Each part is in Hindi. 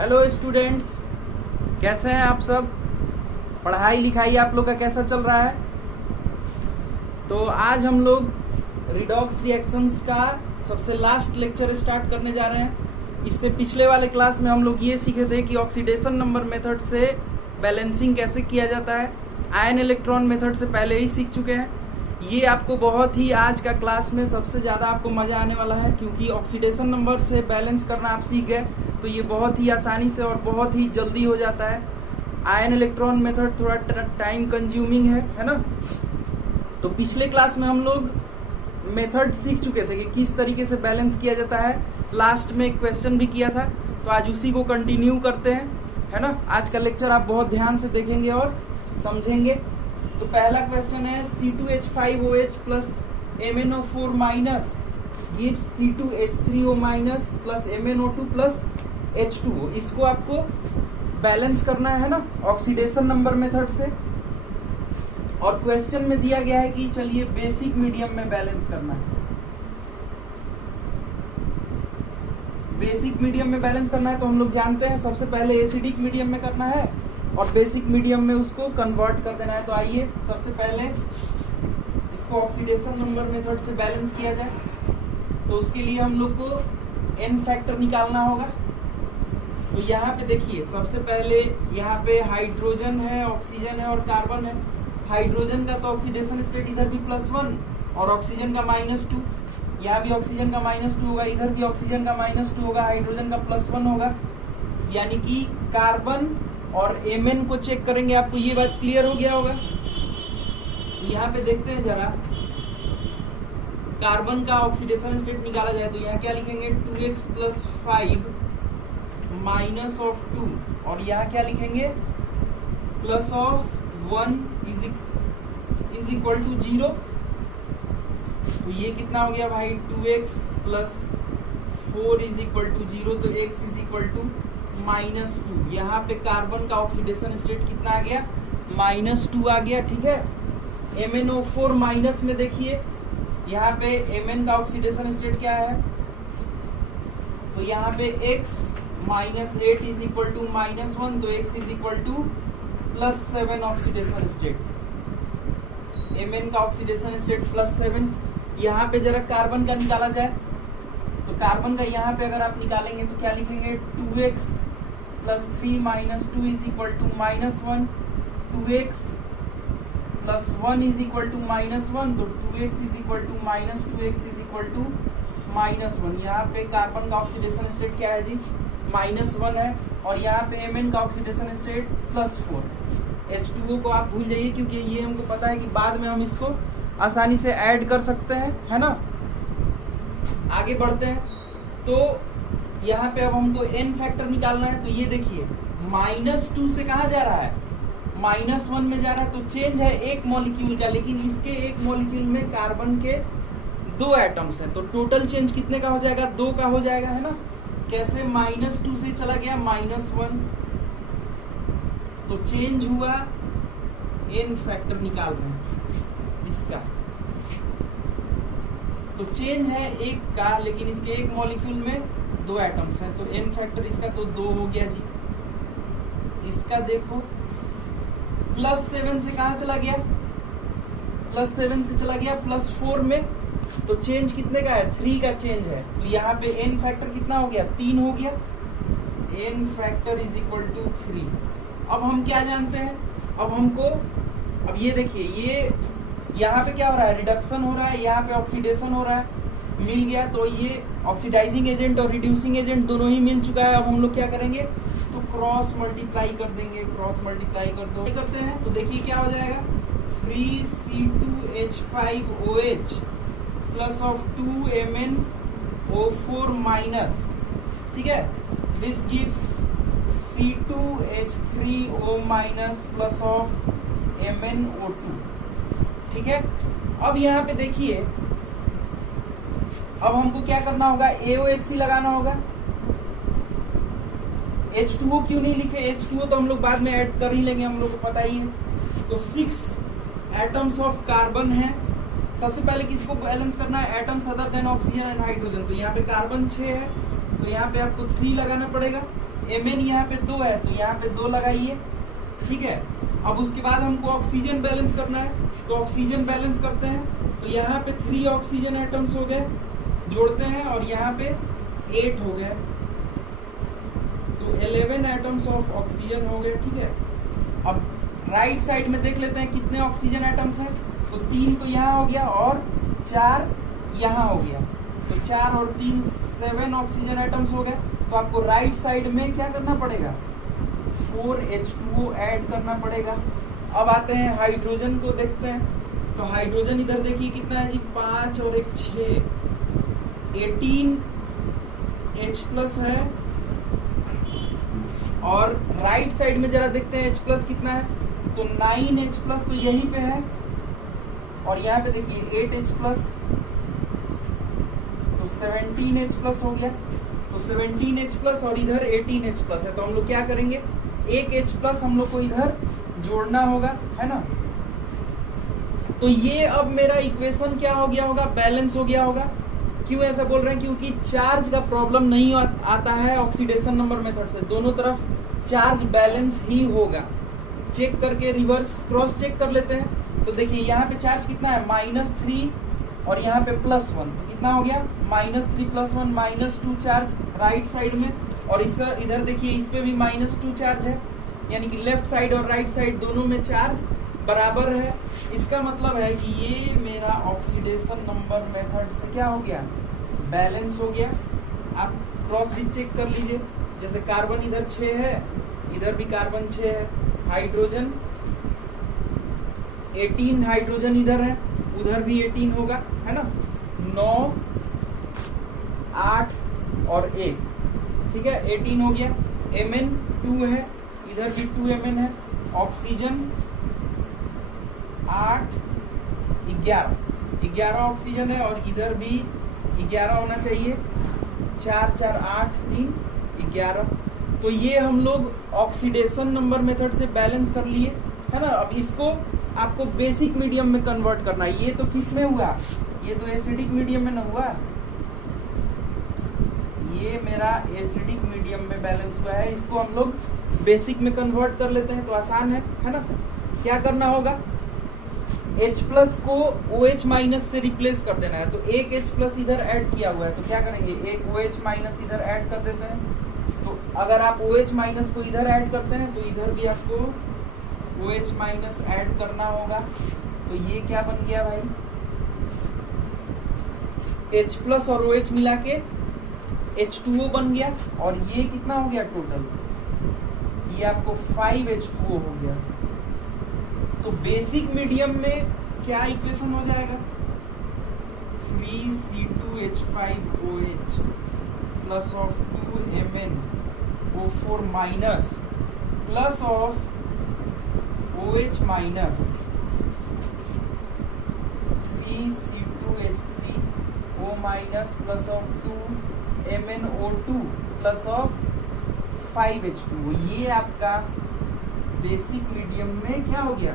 हेलो स्टूडेंट्स, कैसे हैं आप सब। पढ़ाई लिखाई आप लोग का कैसा चल रहा है। तो आज हम लोग रिडॉक्स रिएक्शंस का सबसे लास्ट लेक्चर स्टार्ट करने जा रहे हैं। इससे पिछले वाले क्लास में हम लोग ये सीखे थे कि ऑक्सीडेशन नंबर मेथड से बैलेंसिंग कैसे किया जाता है। आयन इलेक्ट्रॉन मेथड से पहले ही सीख चुके हैं। ये आपको बहुत ही आज का क्लास में सबसे ज़्यादा आपको मज़ा आने वाला है, क्योंकि ऑक्सीडेशन नंबर से बैलेंस करना आप सीख गए तो ये बहुत ही आसानी से और बहुत ही जल्दी हो जाता है। आयन इलेक्ट्रॉन मेथड थोड़ा टाइम कंज्यूमिंग है ना। तो पिछले क्लास में हम लोग मेथड सीख चुके थे कि किस तरीके से बैलेंस किया जाता है। लास्ट में एक क्वेश्चन भी किया था, तो आज उसी को कंटिन्यू करते हैं, है ना। आज का लेक्चर आप बहुत ध्यान से देखेंगे और समझेंगे। तो पहला क्वेश्चन है C2H5OH plus MnO4 minus gives C2H3O minus plus MnO2 plus H2O। इसको आपको बैलेंस करना है ना ऑक्सीडेशन नंबर मेथड से। और क्वेश्चन में दिया गया है कि चलिए बेसिक मीडियम में बैलेंस करना है। बेसिक मीडियम में बैलेंस करना है तो हम लोग जानते हैं सबसे पहले एसिडिक मीडियम में करना है और बेसिक मीडियम में उसको कन्वर्ट कर देना है। तो आइए सबसे पहले इसको ऑक्सीडेशन नंबर मेथड से बैलेंस किया जाए। तो उसके लिए हम लोग को एन फैक्टर निकालना होगा। तो यहाँ पे देखिए, सबसे पहले यहाँ पे हाइड्रोजन है, ऑक्सीजन है और कार्बन है। हाइड्रोजन का तो ऑक्सीडेशन स्टेट इधर भी +1 और ऑक्सीजन का -2। यहाँ भी ऑक्सीजन का -2 होगा, इधर भी ऑक्सीजन का -2 होगा, हाइड्रोजन का +1 होगा। यानी कि कार्बन और Mn को चेक करेंगे, आपको ये बात क्लियर हो गया होगा। यहाँ पे देखते हैं जरा, कार्बन का ऑक्सीडेशन स्टेट निकाला जाए तो यहाँ क्या लिखेंगे 2x + 5 -2 और यहाँ क्या लिखेंगे +1 = 0। तो ये कितना हो गया भाई 2x + 4 = 0, तो x = -2। यहाँ पे कार्बन का ऑक्सीडेशन स्टेट कितना आ गया -2 आ गया, ठीक है। MnO4 माइनस में देखिए, यहाँ पे Mn का ऑक्सीडेशन स्टेट क्या है, तो यहाँ पे x -8 = -1, तो x = +7 ऑक्सीडेशन स्टेट। Mn का ऑक्सीडेशन स्टेट +7। यहाँ पे जरा कार्बन का निकाला जाए तो कार्बन का यहाँ पे अगर आप निकालेंगे तो क्या लिखेंगे 2x + 3 - 2 = -1, 2x + 1 = -1, तो 2x = -2x = -1। यहाँ पे कार्बन का ऑक्सीडेशन स्टेट क्या है जी -1 है और यहाँ पे Mn का ऑक्सीडेशन स्टेट +4। H2O को आप भूल जाइए, क्योंकि ये हमको पता है कि बाद में हम इसको आसानी से ऐड कर सकते हैं, है ना। आगे बढ़ते हैं। तो यहाँ पे अब हमको n फैक्टर निकालना है। तो ये देखिए -2 से कहाँ जा रहा है, -1 में जा रहा है। तो चेंज है एक मॉलिक्यूल का, लेकिन इसके एक मॉलिक्यूल में कार्बन के 2 एटम्स हैं, तो टोटल चेंज कितने का हो जाएगा 2 का हो जाएगा, है ना। कैसे -2 से चला गया -1, तो चेंज हुआ n फैक्टर निकाल रहे हैं इसका। तो चेंज है एक का, लेकिन इसके एक मॉलिक्यूल में 2 एटम्स हैं, तो n फैक्टर इसका तो 2 हो गया जी। इसका देखो +7 से कहाँ चला गया, +7 से चला गया +4 में, तो चेंज कितने का है 3 का चेंज है। तो यहाँ पे n फैक्टर कितना हो गया 3 हो गया, n फैक्टर = 3। अब हम क्या जानते हैं, अब ये देखिए, ये यहाँ पे क्या हो रहा है रिडक्शन हो रहा है, यहाँ पे ऑक्सीडेशन हो रहा है, मिल गया। तो ये ऑक्सीडाइजिंग एजेंट और रिड्यूसिंग एजेंट दोनों ही मिल चुका है। अब हम लोग क्या करेंगे, तो क्रॉस मल्टीप्लाई कर देंगे, क्रॉस मल्टीप्लाई कर दो करते हैं तो देखिए क्या हो जाएगा 3 C2H5OH plus of 2 MnO4 minus, ठीक है। This gives C2H3O minus plus of MnO2, ठीक है। अब यहाँ पे देखिए, अब हमको क्या करना होगा AOH लगाना होगा। H2O क्यों नहीं लिखे, H2O तो हम लोग बाद में ऐड कर ही लेंगे, हम लोग को पता ही है। तो 6 एटम्स ऑफ कार्बन है। सबसे पहले किसको बैलेंस करना है, atoms other than oxygen and hydrogen. तो यहाँ पे कार्बन 6 है, तो यहाँ पे आपको 3 लगाना पड़ेगा। Mn यहाँ पे 2 है तो यहाँ पे 2 लगाइए, ठीक है। अब उसके बाद हमको ऑक्सीजन बैलेंस करना है, तो ऑक्सीजन बैलेंस करते हैं। तो यहाँ पे 3 ऑक्सीजन एटम्स हो गए, जोड़ते हैं, और यहाँ पे 8 हो गए, तो 11 एटम्स ऑफ ऑक्सीजन हो गए, ठीक है। अब राइट साइड में देख लेते हैं कितने ऑक्सीजन एटम्स हैं। तो 3 तो यहाँ हो गया और 4 यहाँ हो गया, तो 4 और 3 7 ऑक्सीजन एटम्स हो गए। तो आपको राइट साइड में क्या करना पड़ेगा, 4H2O ऐड करना पड़ेगा। अब आते हैं हाइड्रोजन को देखते हैं। तो हाइड्रोजन इधर देखिए कितना है जी, 5 और 1 6, 18 H प्लस है। और राइट साइड में जरा देखते हैं H प्लस कितना है, तो 9 H प्लस तो यहीं पे है, और यहाँ पे देखिए 8 H प्लस, तो 17 H प्लस हो गया। तो 17 H प्लस और इधर 18 H प्लस है, तो हम लोग क्या करेंगे, एक H प्लस हम लोग को इधर जोड़ना होगा, है ना। तो ये अब मेरा इक्वेशन क्या हो गया होगा, बैलेंस हो गया होगा। क्यों ऐसा बोल रहे हैं, क्योंकि चार्ज का प्रॉब्लम नहीं आता है ऑक्सीडेशन नंबर मेथड से, दोनों तरफ चार्ज बैलेंस ही होगा। चेक करके रिवर्स क्रॉस चेक कर लेते हैं। तो देखिए यहाँ पे चार्ज कितना है, -3, और यहाँ पे +1, तो कितना हो गया, -3 + 1 -2 चार्ज राइट साइड में, और इधर देखिए इस पे भी -2 चार्ज है, यानी कि लेफ्ट साइड और राइट साइड दोनों में चार्ज बराबर है। इसका मतलब है कि ये मेरा ऑक्सीडेशन नंबर मेथड से क्या हो गया, बैलेंस हो गया। आप क्रॉस भी चेक कर लीजिए, जैसे कार्बन इधर 6 है, इधर भी कार्बन 6 है, हाइड्रोजन 18 हाइड्रोजन इधर है, उधर भी 18 होगा, है ना। 9 8 और 1, ठीक है, 18 हो गया। Mn 2 है, इधर भी 2 Mn है। ऑक्सीजन 8 11 ऑक्सीजन है, और इधर भी 11 होना चाहिए। 4 4 8 3 11। तो ये हम लोग ऑक्सीडेशन नंबर मेथड से बैलेंस कर लिए, है ना। अब इसको आपको बेसिक मीडियम में कन्वर्ट करना है। ये तो किस में हुआ, ये तो एसिडिक मीडियम में ना हुआ, ये मेरा एसिडिक मीडियम में बैलेंस हुआ है। इसको हम लोग बेसिक में कन्वर्ट कर लेते हैं, तो आसान है ना। क्या करना होगा, H प्लस को OH माइनस से रिप्लेस कर देना है। तो एक H प्लस इधर ऐड किया हुआ है, तो क्या करेंगे, एक OH माइनस इधर ऐड कर देते हैं। तो अगर आप OH माइनस को इधर ऐड करते हैं तो इधर भी आपको OH माइनस ऐड करना होगा। तो ये क्या बन गया भाई, H प्लस और OH मिला के H2O बन गया, और ये कितना हो गया टोटल, ये आपको 5H2O हो गया। तो बेसिक मीडियम में क्या इक्वेशन हो जाएगा, 3C2H5OH plus of 2MnO4 minus plus of OH minus 3C2H3O minus plus of 2MnO2 plus of 5H2O। ये आपका बेसिक मीडियम में क्या हो गया,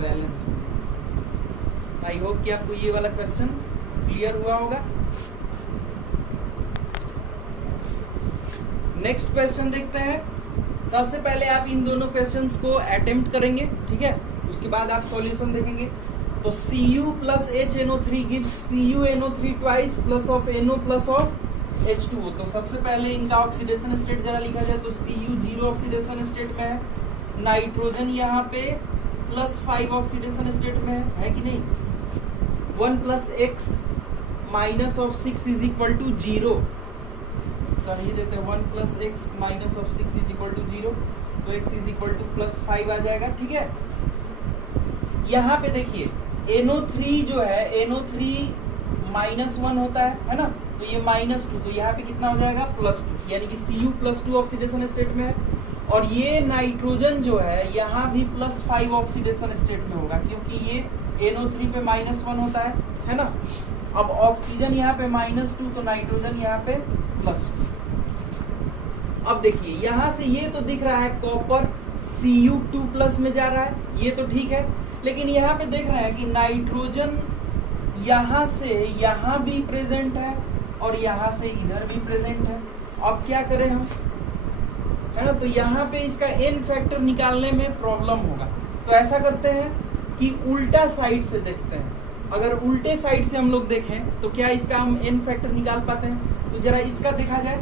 बैलेंस हो गया। आई होप कि आपको ये वाला क्वेश्चन क्लियर हुआ होगा। नेक्स्ट क्वेश्चन देखते हैं। सबसे पहले आप इन दोनों क्वेश्चंस को अटेम्प्ट करेंगे, ठीक है, उसके बाद आप सॉल्यूशन देखेंगे। तो Cu plus HNO3 gives CuNO3 twice plus of NO plus of H2O। तो सबसे पहले इनका ऑक्सीडेशन स्टेट जरा लिखा जाए तो Cu 0 ऑक्सीडेशन स्टेट में है, नाइट्रोजन यहाँ पे +5 ऑक्सीडेशन स्टेट में है कि नहीं। 1 + x minus of 6 is equal to 0 कर ही देते हैं। 1 + x minus of 6 is equal to 0, तो x इज इक्वल टू +5 आ जाएगा, ठीक है। यहाँ पे देखिए NO3 जो है, NO3 -1 होता है ना, तो ये -2, तो यहाँ पे कितना हो जाएगा, +2, यानी कि Cu +2 ऑक्सीडेशन स्टेट में है। और ये नाइट्रोजन जो है यहाँ भी +5 ऑक्सीडेशन स्टेट में होगा, क्योंकि ये NO3 पे -1 होता है ना। अब ऑक्सीजन यहाँ पे -2, तो नाइट्रोजन यहाँ पे +2। अब देखिए यहाँ से ये तो दिख रहा है कॉपर Cu2+ में जा रहा है, ये तो ठीक है, लेकिन यहाँ पे देख रहे हैं कि नाइट्रोजन यहाँ से यहाँ भी प्रेजेंट है और यहाँ से इधर भी प्रेजेंट है। अब क्या करें हम, है ना, तो यहाँ पे इसका n फैक्टर निकालने में प्रॉब्लम होगा। तो ऐसा करते हैं कि उल्टा साइड से देखते हैं। अगर उल्टे साइड से हम लोग देखें तो क्या इसका हम n फैक्टर निकाल पाते हैं? तो जरा इसका देखा जाए।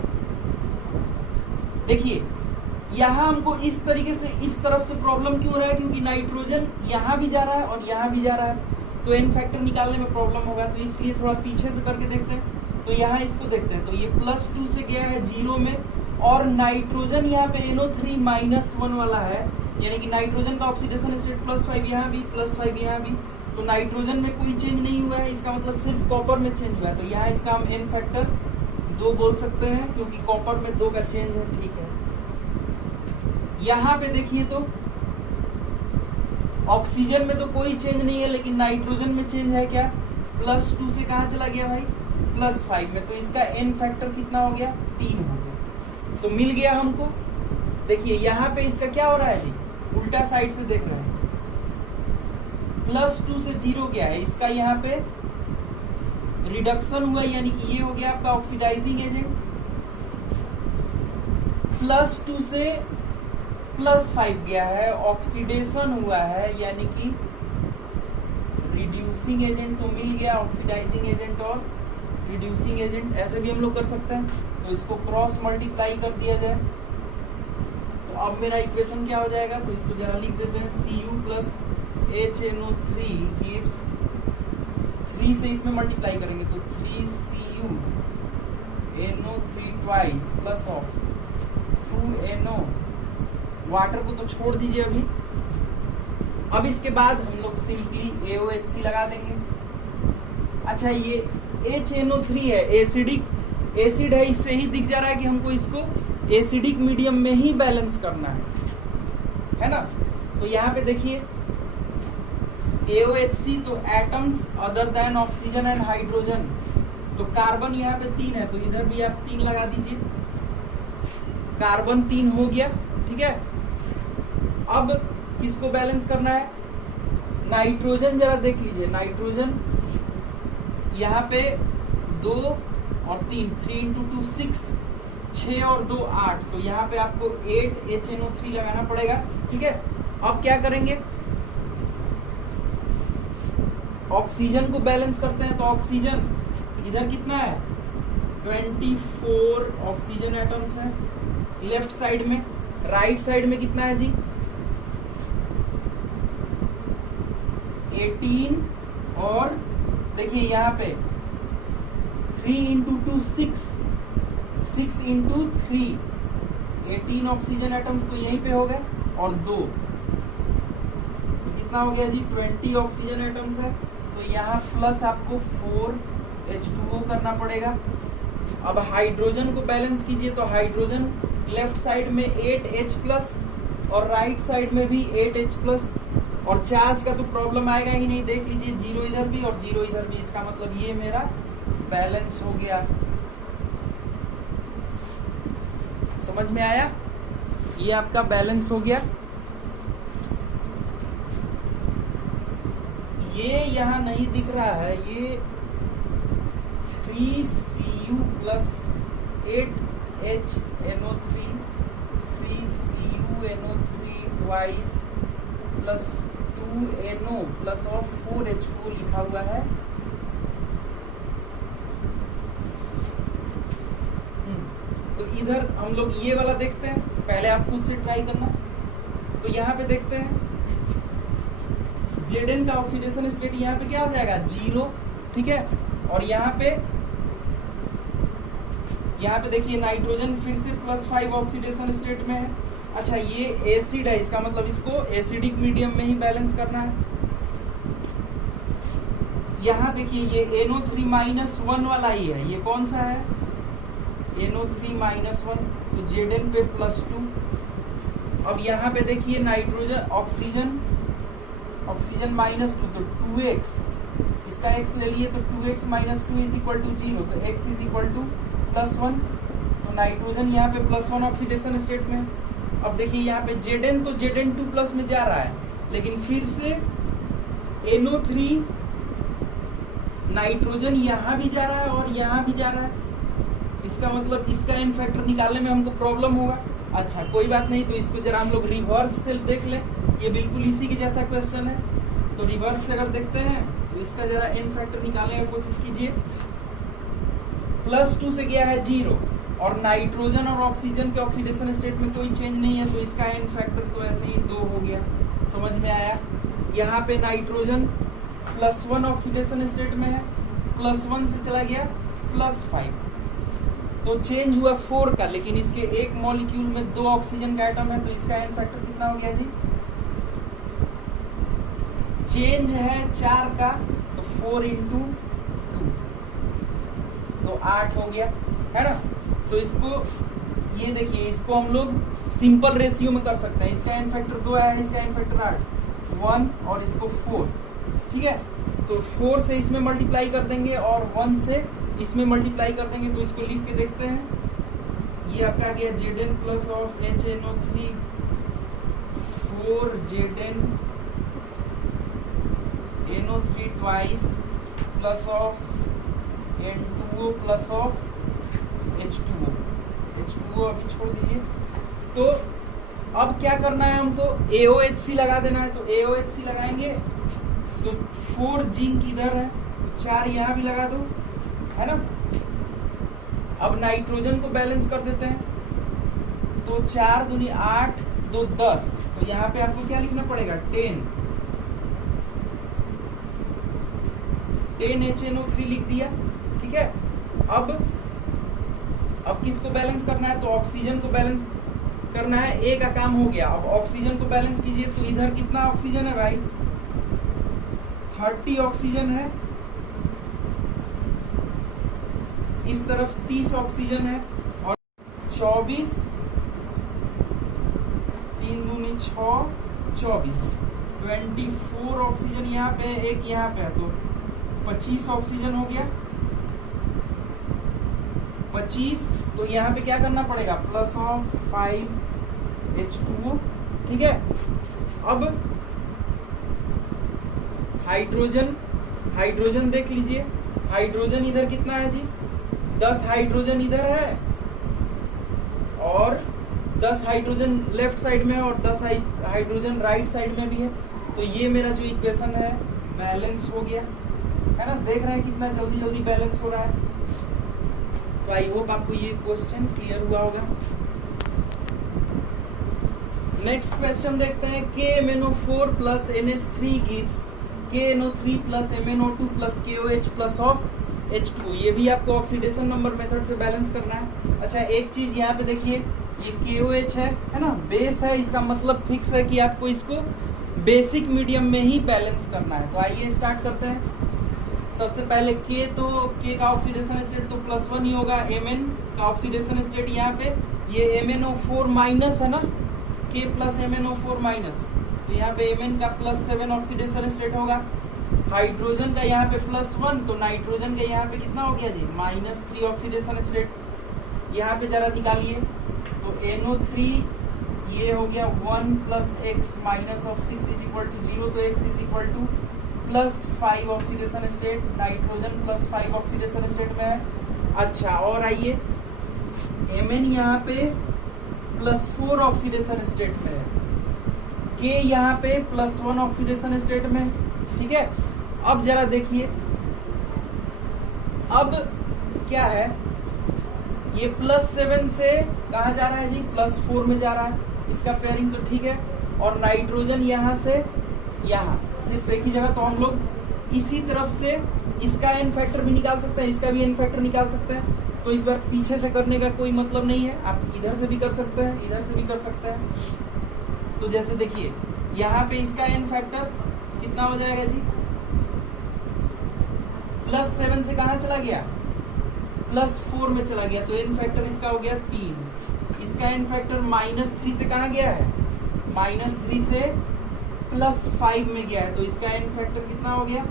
देखिए यहाँ हमको इस तरीके से इस तरफ से प्रॉब्लम क्यों हो रहा है, क्योंकि नाइट्रोजन यहाँ भी जा रहा है और यहाँ भी जा रहा है, तो n फैक्टर निकालने में प्रॉब्लम होगा। तो इसलिए थोड़ा पीछे से करके देखते हैं। तो यहाँ इसको देखते हैं, तो ये +2 से गया है 0 में, और नाइट्रोजन यहाँ पे NO3 -1 वाला है, यानी कि नाइट्रोजन का ऑक्सीडेशन स्टेट +5 यहाँ भी, +5 यहाँ भी, तो नाइट्रोजन में कोई चेंज नहीं हुआ है, इसका मतलब सिर्फ कॉपर में चेंज हुआ है। तो यहाँ इसका हम n फैक्टर 2 बोल सकते हैं, क्योंकि कॉपर में 2 का चेंज है। ठीक है, यहाँ पे देखिए तो ऑक्सीजन में तो कोई चेंज नहीं है, लेकिन नाइट्रोजन में चेंज है। क्या? +2 से कहाँ चला गया भाई? +5 में। तो इसका n फैक्टर कितना हो गया? 3 हो गया। तो मिल गया हमको। देखिए यहाँ पे इसका क्या हो रहा है जी, उल्टा साइड से देख रहे हैं, +2 से 0 गया है, इसका यहाँ पे रिडक्शन हुआ, यानी कि ये हो गया आपका ऑक्सीडाइजिंग एजेंट। +2 से +5 गया है, ऑक्सीडेशन हुआ है, यानी कि रिड्यूसिंग एजेंट। तो मिल गया ऑक्सीडाइजिंग एजेंट और रिड्यूसिंग एजेंट। ऐसे भी हम लोग कर सकते हैं, तो इसको क्रॉस मल्टीप्लाई कर दिया जाए। तो अब मेरा इक्वेशन क्या हो जाएगा, तो इसको जरा लिख देते हैं, Cu + HNO3 गिव्स, 3 से इसमें मल्टीप्लाई करेंगे तो 3Cu NO3 twice plus of 2NO, water को तो छोड़ दीजिए अभी। अब इसके बाद हम लोग सिंपली AOHC लगा देंगे। अच्छा, ये HNO3 है, एसिड है, इससे ही दिख जा रहा है कि हमको इसको एसिडिक मीडियम में ही बैलेंस करना है ना। तो यहाँ पे देखिए AOHC, तो atoms other than oxygen and hydrogen, तो कार्बन यहाँ पे 3 है, तो इधर भी आप 3 लगा दीजिए। कार्बन 3 हो गया, ठीक है। अब किसको बैलेंस करना है? नाइट्रोजन जरा देख लीजिए, नाइट्रोजन यहाँ पे 2 और 3, 3 × 2 6, 6 और 2 8, तो यहाँ पे आपको 8 HNO3 लगाना पड़ेगा, ठीक है। अब क्या करेंगे, ऑक्सीजन को बैलेंस करते हैं। तो ऑक्सीजन इधर कितना है? 24 ऑक्सीजन एटम्स हैं लेफ्ट साइड में। राइट साइड में कितना है जी? 18, और देखिए यहाँ पे 3 × 2 6, 6 × 3, 18 ऑक्सीजन एटम्स तो यहीं पे हो गए, और 2, तो कितना हो गया जी? 20 ऑक्सीजन एटम्स है। तो यहाँ प्लस आपको 4 H2O करना पड़ेगा। अब हाइड्रोजन को बैलेंस कीजिए, तो हाइड्रोजन लेफ्ट साइड में 8H+ और राइट साइड में भी 8H+, और चार्ज का तो प्रॉब्लम आएगा ही नहीं। देख लीजिए 0 इधर भी और 0 इधर भी, इसका मतलब ये मेरा बैलेंस हो गया। समझ में आया? ये आपका बैलेंस हो गया। ये यहाँ नहीं दिख रहा है, ये 3Cu + 8HNO3, 3Cu NO3 twice plus 2NO plus of 4H2O लिखा हुआ है। तो इधर हम लोग ये वाला देखते हैं, पहले आप खुद से ट्राई करना। तो यहाँ पे देखते हैं Zn का ऑक्सीडेशन स्टेट यहाँ पे क्या हो जाएगा? 0, ठीक है। और यहाँ पे देखिए नाइट्रोजन फिर से +5 ऑक्सीडेशन स्टेट में है। अच्छा, ये एसिड है, इसका मतलब इसको एसिडिक मीडियम में ही बैलेंस करना है। यहाँ देखिए ये NO3 -1 वाला ही है, ये कौन सा है? NO3 -1, तो Zn पे +2। अब यहाँ पे देखिए नाइट्रोजन ऑक्सीजन -2, तो 2x, इसका x ले लिए, तो 2x - 2 = 0, तो x +1, तो नाइट्रोजन यहाँ पे +1 ऑक्सीडेशन स्टेट में। अब देखिए यहाँ पे Zn, तो Zn2+ में जा रहा है, लेकिन फिर से NO3 नाइट्रोजन यहाँ भी जा रहा है और यहाँ भी जा रहा है, इसका मतलब इसका एन फैक्टर निकालने में हमको प्रॉब्लम होगा। अच्छा कोई बात नहीं, तो इसको जरा हम लोग रिवर्स से देख लें, ये बिल्कुल इसी के जैसा क्वेश्चन है। तो रिवर्स से अगर देखते हैं तो इसका जरा एन फैक्टर निकालने की कोशिश कीजिए। +2 से गया है 0 और नाइट्रोजन और ऑक्सीजन के ऑक्सीडेशन स्टेट में कोई चेंज नहीं है, तो इसका एन फैक्टर तो ऐसे ही 2 हो गया। समझ में आया? यहाँ पे नाइट्रोजन +1 ऑक्सीडेशन स्टेट में है, +1 से चला गया +5, तो चेंज हुआ 4 का, लेकिन इसके एक मॉलिक्यूल में 2 ऑक्सीजन का एटम है, तो इसका एन फैक्टर कितना हो गया जी? चेंज है 4 का, तो 4 × 2 तो 8 हो गया, है ना। तो इसको ये देखिए, इसको हम लोग सिंपल रेशियो में कर सकते हैं। इसका एन फैक्टर 2 आया है, इसका एन फैक्टर 8, 1 और इसको 4, ठीक है। तो 4 से इसमें मल्टीप्लाई कर देंगे और 1 से इसमें मल्टीप्लाई कर देंगे, तो इसको लिख के देखते हैं। ये आपका आ गया Zn plus of HNO3 4 Zn NO3 twice plus of N2O plus of H2O अभी छोड़ दीजिए। तो अब क्या करना है हमको? AOHC लगा देना है, तो AOHC लगाएंगे तो 4 जिंक इधर है, तो 4 यहाँ भी लगा दो, है ना। अब नाइट्रोजन को बैलेंस कर देते हैं, तो 4 दूनी 8 2 10, तो यहाँ पे आपको क्या लिखना पड़ेगा? 10 HNO3 लिख दिया, ठीक है। अब किसको बैलेंस करना है? तो ऑक्सीजन को बैलेंस करना है। ए का काम हो गया, अब ऑक्सीजन को बैलेंस कीजिए। तो इधर कितना ऑक्सीजन है भाई? 30 ऑक्सीजन है, इस तरफ 30 ऑक्सीजन है, और 24 3 दूनी 6 24 24 ऑक्सीजन यहाँ पे है, एक यहाँ पे है, तो 25 ऑक्सीजन हो गया। 25, तो यहाँ पे क्या करना पड़ेगा? प्लस ऑफ 5 H2O, ठीक है। अब हाइड्रोजन देख लीजिए, हाइड्रोजन इधर कितना है जी? 10 हाइड्रोजन इधर है और 10 हाइड्रोजन लेफ्ट साइड में है और 10 हाइड्रोजन राइट साइड में भी है। तो ये मेरा जो इक्वेशन है बैलेंस हो गया, है ना। देख रहे हैं कितना जल्दी जल्दी बैलेंस हो रहा है। तो आई होप आपको ये क्वेश्चन क्लियर हुआ होगा। नेक्स्ट क्वेश्चन देखते हैं। KMnO4 plus NH3 gives KNO3 plus MnO2 plus KOH plus of H2। ये भी आपको ऑक्सीडेशन नंबर मेथड से बैलेंस करना है। अच्छा एक चीज यहाँ पे देखिए, ये KOH है ना, बेस है, इसका मतलब फिक्स है कि आपको इसको बेसिक मीडियम में ही बैलेंस करना है। तो आइए स्टार्ट करते हैं। सबसे पहले K का ऑक्सीडेशन स्टेट तो +1 ही होगा। Mn का ऑक्सीडेशन स्टेट यहाँ पे ये MnO4 माइनस है ना, K प्लस MnO4 माइनस, तो यहाँ पे Mn का +7 ऑक्सीडेशन स्टेट होगा। हाइड्रोजन का यहाँ पे +1, तो नाइट्रोजन का यहाँ पे कितना हो गया जी? -3 ऑक्सीडेशन स्टेट। यहाँ पे जरा निकालिए, तो NO3 ये हो गया 1 + x माइनस ऑफ 6 = 0, तो x +5 oxidation state, nitrogen +5 oxidation state में है। अच्छा और आइए, Mn यहाँ पे +4 ऑक्सीडेशन स्टेट में है, K यहाँ पे +1 ऑक्सीडेशन स्टेट में, ठीक है। अब जरा देखिए, अब क्या है, ये +7 से कहाँ जा रहा है जी? +4 में जा रहा है। इसका पेयरिंग तो ठीक है। और नाइट्रोजन यहाँ से यहाँ सिर्फ एक ही जगह, तो हम लोग इसी तरफ से इसका एन फैक्टर भी निकाल सकते हैं, इसका भी एन फैक्टर निकाल सकते हैं। तो इस बार पीछे से करने का कोई मतलब नहीं है, आप इधर से भी कर सकते हैं, इधर से भी कर सकते हैं। तो जैसे देखिए, यहाँ पे इसका एन फैक्टर कितना हो जाएगा जी? +7 से कहाँ चला गया? +4 में चला गया, तो एन फैक्टर इसका हो गया 3। इसका एन फैक्टर -3 से कहाँ गया है? -3 से +5 में गया है, तो इसका एन फैक्टर कितना हो गया?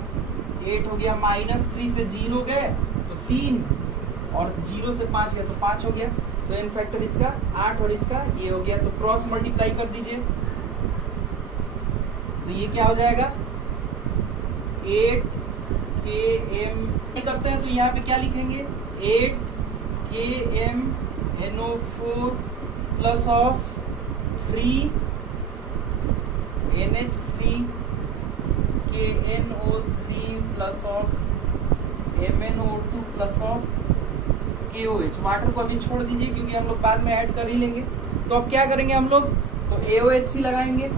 8 हो गया। -3 से 0 गए तो 3, और 0 से 5 गए तो 5 हो गया। तो एन फैक्टर इसका 8 और इसका ये हो गया। तो क्रॉस मल्टीप्लाई कर दीजिए, तो ये क्या हो जाएगा? 8 KM करते हैं, तो यहाँ पे क्या लिखेंगे? 8 KMNO4 plus of 3NH3 KNO3 plus of MnO2 plus of KOH। Water को अभी छोड़ दीजिए क्योंकि हम लोग बाद में ऐड कर ही लेंगे। तो अब क्या करेंगे हम लोग, तो AOHC लगाएंगे।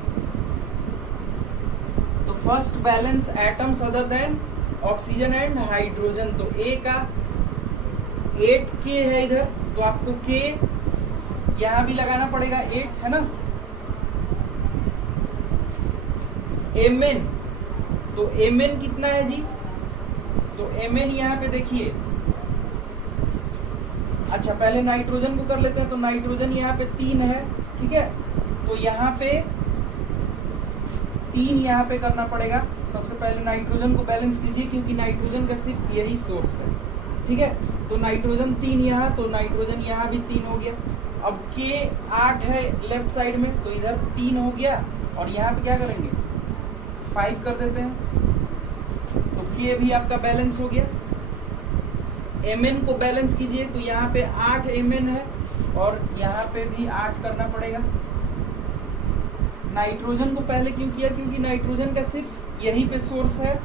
तो first balance atoms other than oxygen and hydrogen. तो A का 8K है इधर, तो आपको K यहां भी लगाना पड़ेगा 8, है ना। Mn, तो Mn कितना है जी, तो Mn यहां पे देखिए, अच्छा पहले नाइट्रोजन को कर लेते हैं। तो नाइट्रोजन यहाँ पे 3 है, ठीक है। तो यहाँ पे 3 यहाँ पे करना पड़ेगा। सबसे पहले नाइट्रोजन को बैलेंस कीजिए क्योंकि नाइट्रोजन का सिर्फ यही सोर्स है, ठीक है। तो नाइट्रोजन 3 यहाँ, तो नाइट्रोजन यहाँ भी 3 हो गया। अब K 8 है लेफ्ट साइड में, तो इधर 3 हो गया और यहाँ पे क्या करेंगे 5 कर देते हैं। तो K भी आपका बैलेंस हो गया। Mn को बैलेंस कीजिए, तो यहाँ पे 8 Mn है और यहाँ पे भी 8 करना पड़ेगा। नाइट्रोजन को पहले क्यों किया, क्योंकि नाइट्रोजन का सिर्फ यहीं पे सोर्स है,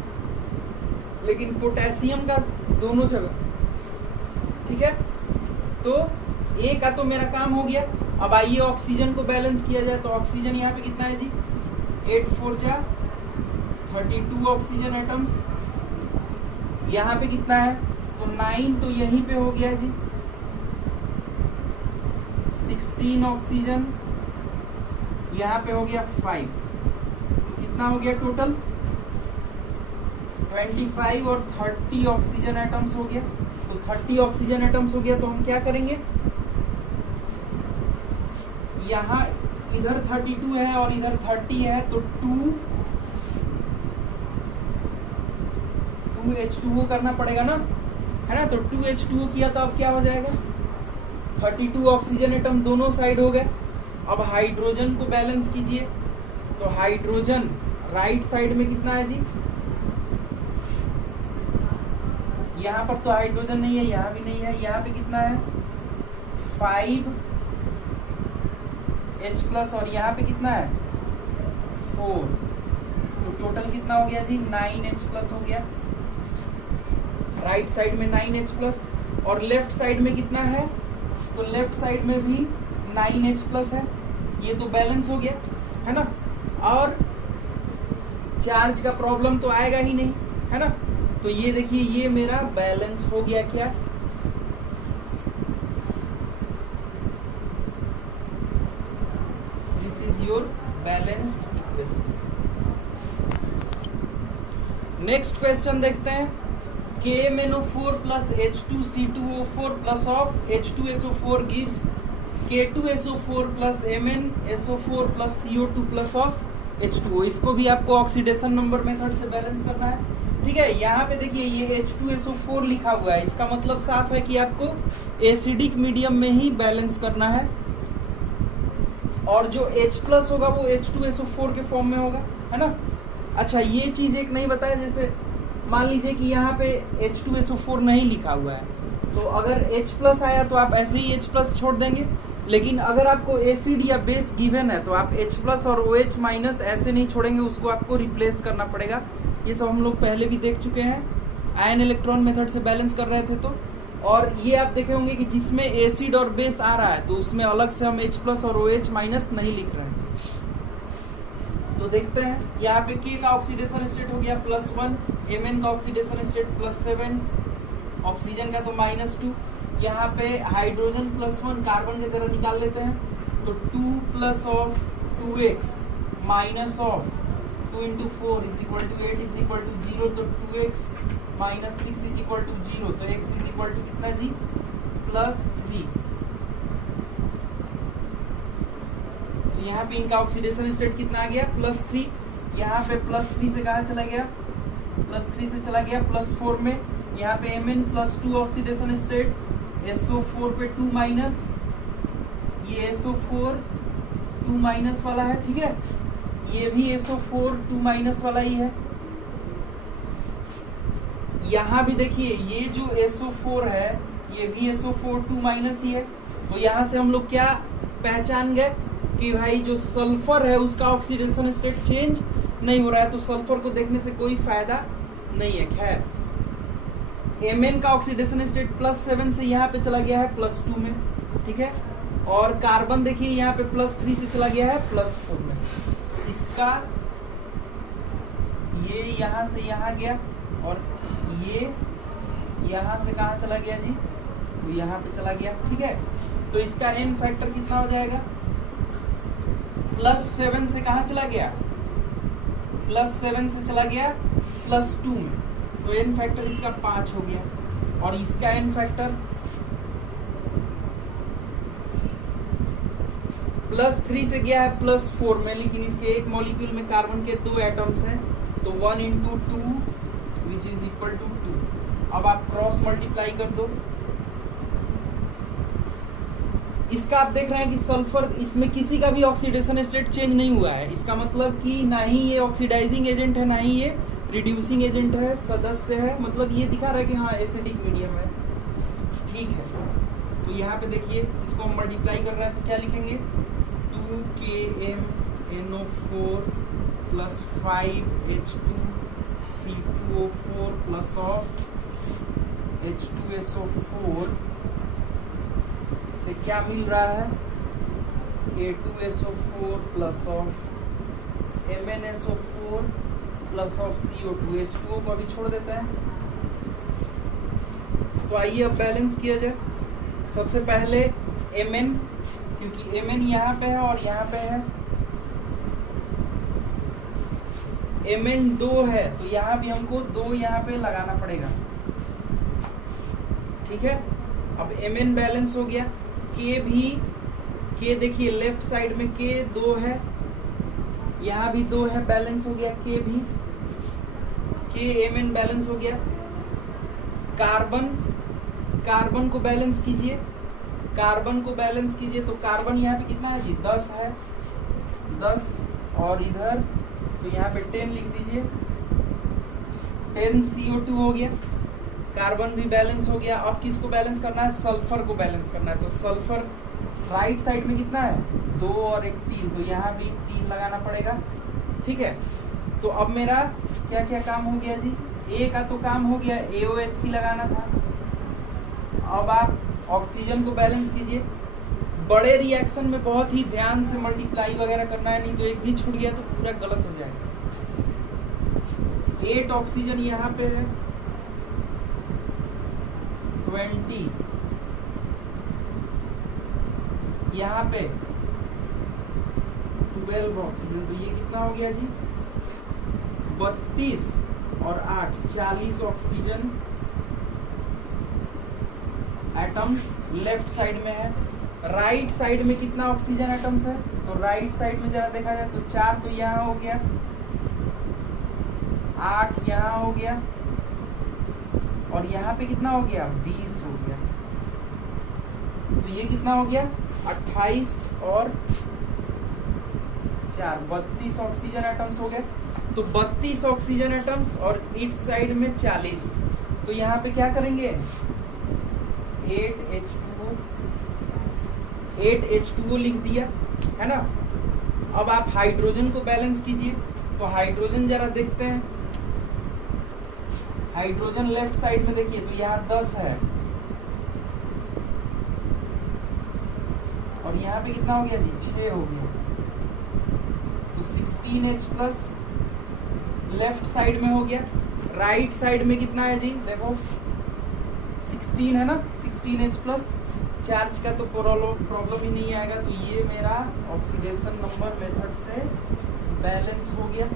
लेकिन पोटेशियम का दोनों जगह, ठीक है। तो A का तो मेरा काम हो गया। अब आइए ऑक्सीजन को बैलेंस किया जाए। तो ऑक्सीजन यहाँ पे कितना है जी, 8 4 जा 32 ऑक्सीजन एटम्स। यहाँ पे कितना है, तो 9 तो यहीं पे हो गया जी। 16 ऑक्सीजन, यहाँ पे हो गया 5, तो कितना हो गया टोटल 25 और 30 ऑक्सीजन एटम्स हो गया। तो 30 ऑक्सीजन एटम्स हो गया। तो हम क्या करेंगे, यहाँ इधर 32 है और इधर 30 है, तो 2H2O करना पड़ेगा ना, है ना। तो 2H2O किया तो अब क्या हो जाएगा, 32 ऑक्सीजन एटम दोनों साइड हो गए। अब हाइड्रोजन को बैलेंस कीजिए। तो हाइड्रोजन राइट साइड में कितना है जी, यहाँ पर तो हाइड्रोजन नहीं है, यहाँ भी नहीं है। यहाँ पे कितना है 5H प्लस और यहाँ पे कितना है 4। तो टोटल कितना हो गया जी 9H प्लस हो गया। राइट साइड में 9H प्लस और लेफ्ट साइड में कितना है, तो लेफ्ट साइड में भी 9H प्लस है। ये तो बैलेंस हो गया, है ना। और चार्ज का प्रॉब्लम तो आएगा ही नहीं, है ना। तो ये देखिए ये मेरा बैलेंस हो गया। क्या, this is your balanced equation. Next question देखते हैं। KMNO4 plus H2C2O4 plus of H2SO4 gives K2SO4 plus MnSO4 plus CO2 plus of H2O। इसको भी आपको ऑक्सीडेशन नंबर मेथड से बैलेंस करना है, ठीक है। यहाँ पे देखिए ये H2SO4 लिखा हुआ है, इसका मतलब साफ है कि आपको एसिडिक मीडियम में ही बैलेंस करना है और जो H प्लस होगा वो H2SO4 के फॉर्म में होगा, है ना। अच्छा ये चीज एक नहीं बताया, जैसे मान लीजिए कि यहाँ पे H2SO4 नहीं लिखा हुआ है, तो अगर H प्लस आया तो आप ऐसे ही H प्लस छोड़ देंगे। लेकिन अगर आपको एसिड या बेस गिवन है तो आप H प्लस और OH माइनस ऐसे नहीं छोड़ेंगे, उसको आपको रिप्लेस करना पड़ेगा। ये सब हम लोग पहले भी देख चुके हैं, आयन इलेक्ट्रॉन मेथड से बैलेंस कर रहे थे। तो और ये आप देखे होंगे कि जिसमें एसिड और बेस आ रहा है तो उसमें अलग से हम H प्लस और OH माइनस नहीं लिख रहे हैं। तो देखते हैं यहाँ पे K का ऑक्सीडेशन स्टेट हो गया +1, Mn का ऑक्सीडेशन स्टेट +7, ऑक्सीजन का तो -2। यहाँ पे हाइड्रोजन +1, कार्बन की जरा निकाल लेते हैं। तो 2 plus of 2x minus of 2 into 4 is equal to 8 is equal to 0। तो 2x minus 6 is equal to 0। तो x is equal to कितना जी +3। तो यहाँ पे इनका ऑक्सीडेशन स्टेट कितना आ गया +3। यहाँ पे +3 से कहाँ चला गया, +3 से चला गया +4 में। यहाँ पे Mn +2 ऑक्सीडेशन स्टेट, SO4 पे 2 माइनस, ये SO4 2 माइनस वाला है, ठीक है। ये भी SO4 2 माइनस वाला ही है। यहाँ भी देखिए ये जो SO4 है ये भी SO4 2 माइनस ही है। तो यहाँ से हम लोग क्या पहचान गए कि भाई जो सल्फर है उसका ऑक्सीडेशन स्टेट चेंज नहीं हो रहा है, तो सल्फर को देखने से कोई फायदा नहीं है। खैर, Mn का ऑक्सीडेशन स्टेट +7 से यहाँ पे चला गया है +2 में, ठीक है। और कार्बन देखिए यहाँ पे +3 से चला गया है +4 में। इसका ये यहाँ से यहाँ गया और ये यहाँ से कहाँ चला गया जी, तो यहाँ पे चला गया, ठीक है। तो इसका n फैक्टर कितना हो जाएगा, +7 से कहाँ चला गया, +7 से चला गया +2 में, तो n फैक्टर इसका 5 हो गया। और इसका n फैक्टर +3 से गया है +4 में, लेकिन इसके एक मॉलिक्यूल में कार्बन के 2 एटम्स हैं, तो 1 × 2 विच इज इक्वल टू 2। अब आप क्रॉस मल्टीप्लाई कर दो। इसका आप देख रहे हैं कि सल्फर, इसमें किसी का भी ऑक्सीडेशन स्टेट चेंज नहीं हुआ है। इसका मतलब कि ना ही ये ऑक्सीडाइजिंग एजेंट है, ना ही ये रिड्यूसिंग एजेंट है, सदस्य है, मतलब ये दिखा रहा है कि हाँ एसिडिक मीडियम है, ठीक है। तो यहाँ पे देखिए, इसको हम मल्टीप्लाई कर रहे हैं तो क्या लिखेंगे, 2KMnO4 + 5H2C2O4 plus of H2SO4 से क्या मिल रहा है, K2SO4 plus of MnSO4 plus of CO2। H2O को अभी छोड़ देते हैं। तो आइए अब बैलेंस किया जाए। सबसे पहले Mn, क्योंकि Mn यहाँ पे है और यहाँ पे है, Mn 2 है तो यहाँ भी हमको 2 यहाँ पे लगाना पड़ेगा, ठीक है। अब Mn बैलेंस हो गया। K भी, K देखिए लेफ्ट साइड में K 2 है, यहाँ भी 2 है, बैलेंस हो गया K भी, K Mn बैलेंस हो गया। कार्बन को बैलेंस कीजिए, कार्बन को बैलेंस कीजिए, तो कार्बन यहाँ पे कितना है जी, 10 है, 10, और इधर तो यहाँ पे 10 लिख दीजिए, 10 CO2 हो गया। कार्बन भी बैलेंस हो गया। अब किसको बैलेंस करना है, सल्फर को बैलेंस करना है। तो सल्फर राइट साइड में कितना है, 2 और 1 3, तो यहाँ भी 3 लगाना पड़ेगा, ठीक है। तो अब मेरा क्या क्या काम हो गया जी, A का तो काम हो गया, AOHC लगाना था। अब आप ऑक्सीजन को बैलेंस कीजिए। बड़े रिएक्शन में बहुत ही ध्यान से मल्टीप्लाई वगैरह करना है, नहीं तो एक भी छूट गया तो पूरा गलत हो जाएगा। 8 ऑक्सीजन यहाँ पे है, 20 यहाँ पे 12 ऑक्सीजन, तो ये कितना हो गया जी, 32 और 8 40 ऑक्सीजन एटम्स लेफ्ट साइड में है। राइट साइड में कितना ऑक्सीजन एटम्स है, तो राइट साइड में जरा देखा जाए तो 4 तो यहाँ हो गया, 8 यहाँ हो गया, और यहाँ पे कितना हो गया, 20 हो गया। तो ये कितना हो गया, 28 और 4 32 ऑक्सीजन एटम्स हो गए। तो 32 ऑक्सीजन एटम्स और इस साइड में 40, तो यहाँ पे क्या करेंगे, 8H2O लिख दिया है ना। अब आप हाइड्रोजन को बैलेंस कीजिए। तो हाइड्रोजन जरा देखते हैं, हाइड्रोजन लेफ्ट साइड में देखिए, तो यहाँ 10 है, और यहाँ पे कितना हो गया जी, 6 हो गया। तो 16H+ लेफ्ट साइड में हो गया। राइट साइड में कितना है जी, देखो 16 है ना, 16H+। चार्ज का तो प्रॉब्लम ही नहीं आएगा। तो ये मेरा ऑक्सीडेशन नंबर मेथड से बैलेंस हो गया।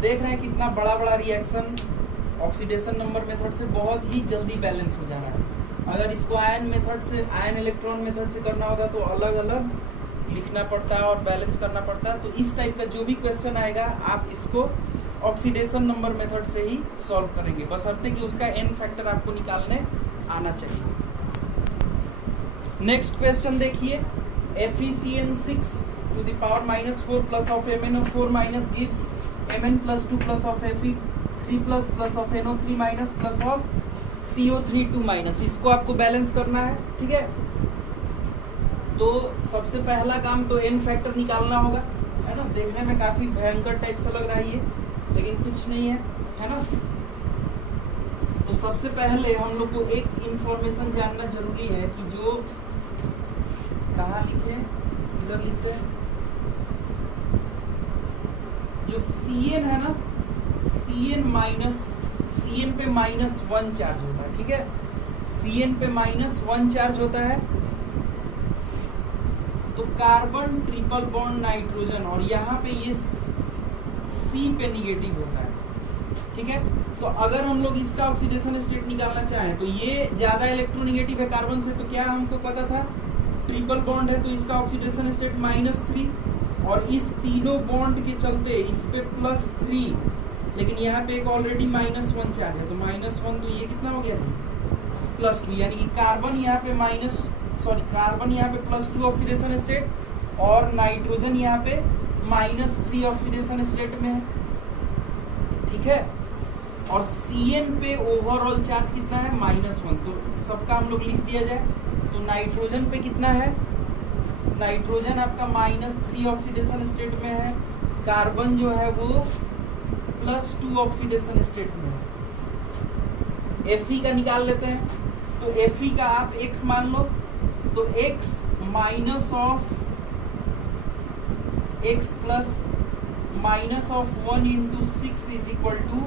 देख रहे हैं कितना बड़ा बड़ा रिएक्शन ऑक्सीडेशन नंबर मेथड से बहुत ही जल्दी बैलेंस हो जा रहा है। अगर इसको आयन मेथड से, आयन इलेक्ट्रॉन मेथड से करना होता तो अलग अलग लिखना पड़ता है और बैलेंस करना पड़ता है। तो इस टाइप का जो भी क्वेश्चन आएगा आप इसको ऑक्सीडेशन नंबर मेथड से ही सॉल्व करेंगे, बशर्ते कि उसका n फैक्टर आपको निकालने आना चाहिए। नेक्स्ट क्वेश्चन देखिए, FeCN6⁻⁴ plus of MnO4 minus gives Mn+2 plus of Fe3 plus of NO3 minus plus of CO3 इसको आपको बैलेंस करना है, ठीक है। तो सबसे पहला काम तो n फैक्टर निकालना होगा, है ना। देखने में काफी भयंकर टाइप सा लग रहा है ये, लेकिन कुछ नहीं है ना। तो सबसे पहले हम लोग को एक इंफॉर्मेशन जानना जरूरी है कि जो कहाँ लिखे, इधर लिखते हैं, जो Cn है ना, Cn पे -1 चार्ज होता है, ठीक है। Cn पे -1 चार्ज होता है, तो कार्बन ट्रिपल बॉन्ड नाइट्रोजन, और यहाँ पे ये C पे निगेटिव होता है, ठीक है। तो अगर हम लोग इसका ऑक्सीडेशन स्टेट निकालना चाहें तो ये ज्यादा इलेक्ट्रोनिगेटिव है कार्बन से, तो क्या हमको पता था, ट्रिपल बॉन्ड है तो इसका ऑक्सीडेशन स्टेट -3, और इस तीनों बॉन्ड के चलते इस पे +3, लेकिन यहाँ पे एक ऑलरेडी -1 चार्ज है, तो -1, तो ये कितना हो गया जी, +2, यानी कि कार्बन यहाँ पे +2 ऑक्सीडेशन स्टेट, और नाइट्रोजन यहाँ पे -3 ऑक्सीडेशन स्टेट में है, ठीक है। और Cn पे ओवरऑल चार्ज कितना है, -1, तो सबका हम लोग लिख दिया जाए। तो नाइट्रोजन पे कितना है, नाइट्रोजन आपका -3 ऑक्सीडेशन स्टेट में है, कार्बन जो है वो +2 ऑक्सीडेशन स्टेट में है। Fe का निकाल लेते हैं, तो Fe का आप x मान लो, तो x minus of x plus minus of 1 × 6 is equal to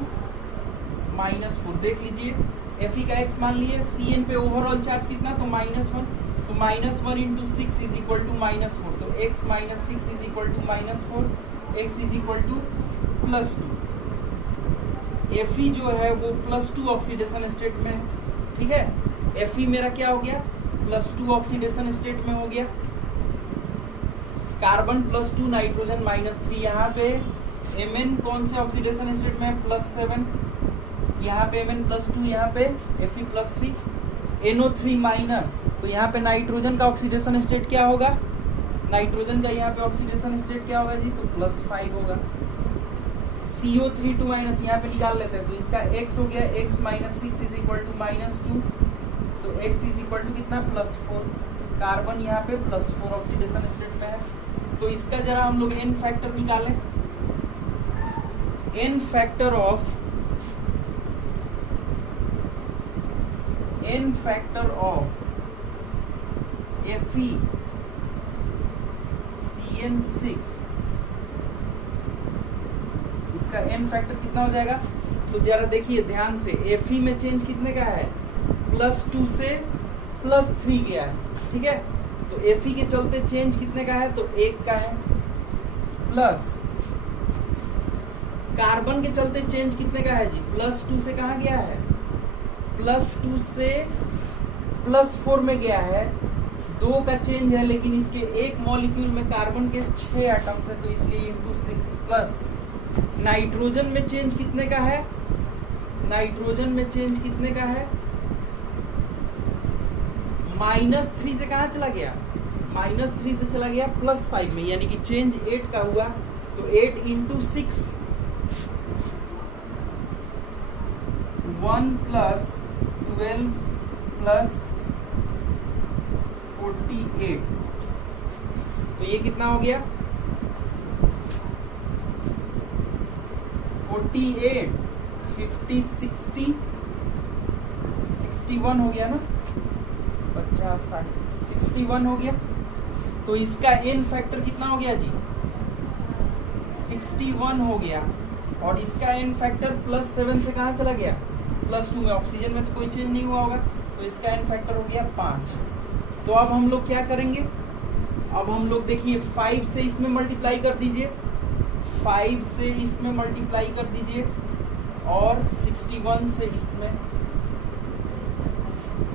-4। देख लीजिए Fe का x मान लिए, Cn पे ओवरऑल चार्ज कितना, तो -1, तो -1 × 6 इज इक्वल टू -4, तो x - 6 is equal to -4, x is equal to +2। Fe जो है वो +2 ऑक्सीडेशन स्टेट में है, ठीक है। Fe मेरा क्या हो गया, +2 ऑक्सीडेशन स्टेट में हो गया। कार्बन +2, नाइट्रोजन -3, यहाँ पे Mn कौन से ऑक्सीडेशन स्टेट में है, +7, यहाँ पे Mn +2, यहाँ पे Fe +3, NO3-, तो यहाँ पे नाइट्रोजन का ऑक्सीडेशन स्टेट क्या होगा, नाइट्रोजन का यहाँ पे ऑक्सीडेशन स्टेट क्या होगा जी, तो +5 होगा। CO3 यहाँ पे निकाल लेते हैं, तो इसका x हो गया, x - 6 इज इक्वल टू -2, तो x इज इक्वल टू कितना, +4, कार्बन यहाँ पे +4 ऑक्सीडेशन स्टेट में है। तो इसका जरा हम लोग n फैक्टर निकालें, n factor of Fe CN6, इसका n फैक्टर कितना हो जाएगा, तो जरा देखिए ध्यान से, Fe में चेंज कितने का है, +2 से +3 गया है, ठीक है। तो Fe के चलते चेंज कितने का है, तो 1 का है, प्लस कार्बन के चलते चेंज कितने का है जी, +2 से कहाँ गया है, +2 से +4 में गया है, 2 का चेंज है, लेकिन इसके एक मॉलिक्यूल में कार्बन के 6 एटम्स है, तो इसलिए × 6 प्लस नाइट्रोजन में चेंज कितने का है, नाइट्रोजन में चेंज कितने का है, -3 से कहाँ चला गया, -3 से चला गया +5 में, यानी कि चेंज 8 का हुआ, तो 8 × 6, 1 + 12 + 48, तो ये कितना हो गया, 48, 50, 60, 61 हो गया ना, 50, 60, 61 हो गया। तो इसका n फैक्टर कितना हो गया जी, 61 हो गया, और इसका n फैक्टर +7 से कहाँ चला गया, +2 में। ऑक्सीजन में तो कोई चेंज नहीं हुआ होगा, तो इसका n फैक्टर हो गया 5। तो अब हम लोग क्या करेंगे, अब हम लोग देखिए 5 से इसमें मल्टीप्लाई कर दीजिए, 5 से इसमें मल्टीप्लाई कर दीजिए, और 61 से इसमें,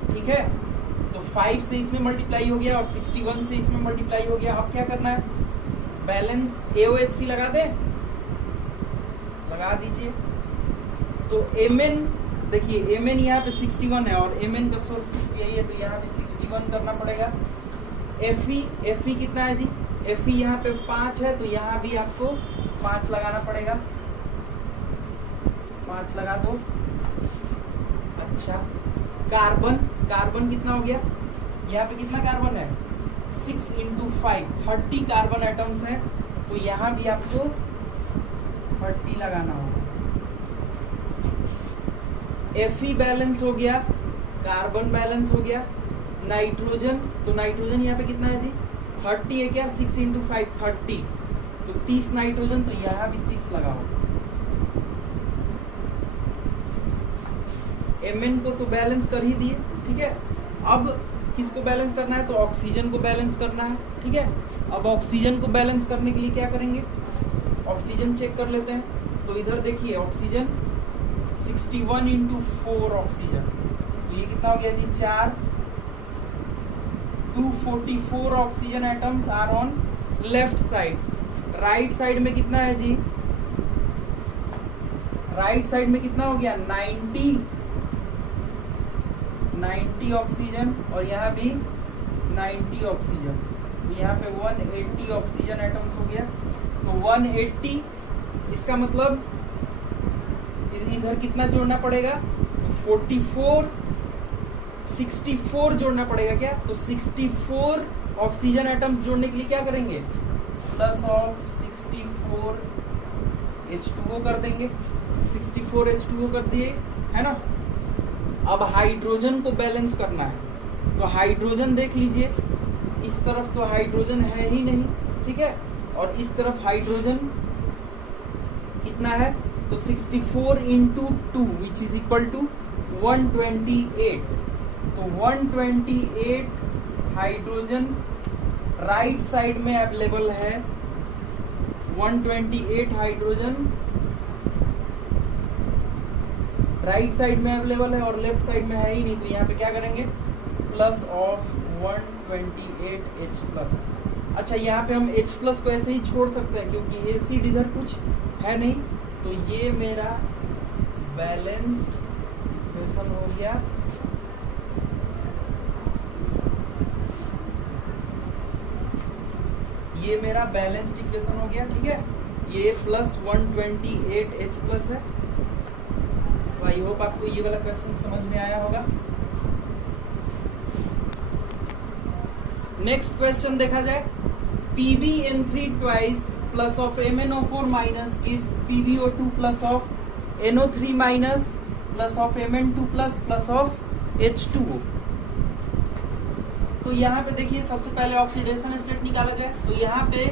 ठीक है। तो 5 से इसमें मल्टीप्लाई हो गया और 61 से इसमें मल्टीप्लाई हो गया। अब क्या करना है, बैलेंस AOHC लगा दें, लगा दीजिए। तो Mn देखिए, Mn यहाँ पे 61 है और Mn का सोर्स यही है, तो यहाँ पे 61 करना पड़ेगा। Fe कितना है जी, Fe यहाँ पे 5 है, तो यहाँ भी आपको 5 लगाना पड़ेगा, 5 लगा दो। अच्छा, कार्बन कितना हो गया, यहाँ पे कितना कार्बन है 6 × 5 30 कार्बन एटम्स हैं, तो यहाँ भी आपको 30 लगाना होगा। Fe बैलेंस हो गया, कार्बन बैलेंस हो गया, नाइट्रोजन, तो नाइट्रोजन यहाँ पे कितना है जी 30 है क्या, 6 × 5 30, तो 30 नाइट्रोजन, तो यहाँ भी 30 लगाओ। Mn को तो बैलेंस कर ही दिए, ठीक है। अब किसको बैलेंस करना है, तो ऑक्सीजन को बैलेंस करना है, ठीक है। अब ऑक्सीजन को बैलेंस करने के लिए क्या करेंगे, ऑक्सीजन चेक कर लेते हैं। तो इधर देखिए ऑक्सीजन 61 × 4 ऑक्सीजन, तो ये कितना हो गया जी 4, 244 oxygen atoms are on left side. Right side में कितना है जी, राइट साइड में कितना हो गया 90 ऑक्सीजन, और यहाँ भी 90 ऑक्सीजन, यहाँ पे 180 ऑक्सीजन एटम्स हो गया। तो 180, इसका मतलब इधर कितना जोड़ना पड़ेगा, तो 44 64 जोड़ना पड़ेगा क्या, तो 64 ऑक्सीजन एटम्स जोड़ने के लिए क्या करेंगे, प्लस ऑफ 64 H2O कर देंगे, 64 H2O कर दिए, है ना। अब हाइड्रोजन को बैलेंस करना है, तो हाइड्रोजन देख लीजिए, इस तरफ तो हाइड्रोजन है ही नहीं, ठीक है, और इस तरफ हाइड्रोजन कितना है, तो 64 × 2 विच इज इक्वल टू 128, तो 128 हाइड्रोजन राइट साइड में अवेलेबल है, 128 हाइड्रोजन राइट साइड में अवेलेबल है और लेफ्ट साइड में है ही नहीं, तो यहाँ पे क्या करेंगे प्लस ऑफ 128 H+। अच्छा, यहाँ पे हम H+ को ऐसे ही छोड़ सकते हैं क्योंकि एसिड इधर कुछ है नहीं, तो ये मेरा बैलेंस्ड इक्वेशन हो गया। ये मेरा बैलेंस्ड इक्वेशन हो गया, ठीक है। ये प्लस 128 H+ है। तो आई होप आपको ये वाला क्वेश्चन समझ में आया होगा। नेक्स्ट क्वेश्चन देखा जाए, PbN3 twice plus of MnO4 minus gives PbO2 plus of NO3 minus plus of Mn2 plus of H2O। तो यहाँ पे देखिए सबसे पहले ऑक्सीडेशन स्टेट निकाला जाए, तो यहाँ पे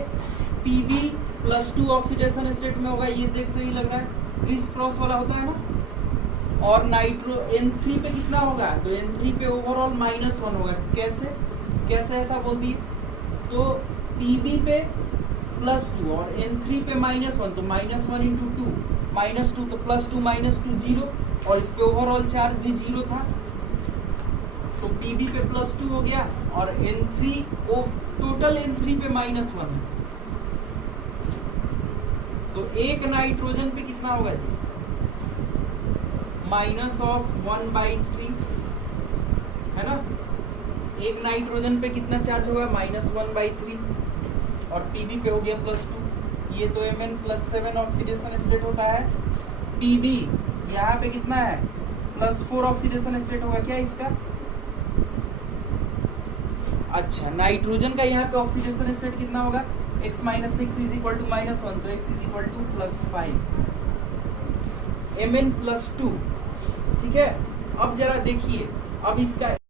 Pb+2 ऑक्सीडेशन स्टेट में होगा, ये देख सही लग रहा है, क्रिस क्रॉस वाला होता है ना। और नाइट्रो N3 पे कितना होगा, तो N3 पे ओवरऑल -1 होगा। कैसे ऐसा बोल दिए, तो Pb पे +2 और N3 पे -1, तो -1 × 2 -2, तो +2 -2 0, और इस पे ओवरऑल चार्ज भी 0 था, तो Pb पे +2 हो गया, और N3 टोटल N3 पे -1 है, तो एक नाइट्रोजन पे कितना होगा जी, -1/3 है ना। एक नाइट्रोजन पे कितना चार्ज होगा, -1/3, और Pb पे हो गया +2। ये तो Mn+7 ऑक्सीडेशन स्टेट होता है। Pb यहाँ पे कितना है, +4 ऑक्सीडेशन स्टेट होगा क्या इसका। अच्छा, नाइट्रोजन का यहाँ पे ऑक्सीडेशन स्टेट कितना होगा, x - 6 = -1, तो x = +5, Mn+2, ठीक है। अब जरा देखिए, अब इसका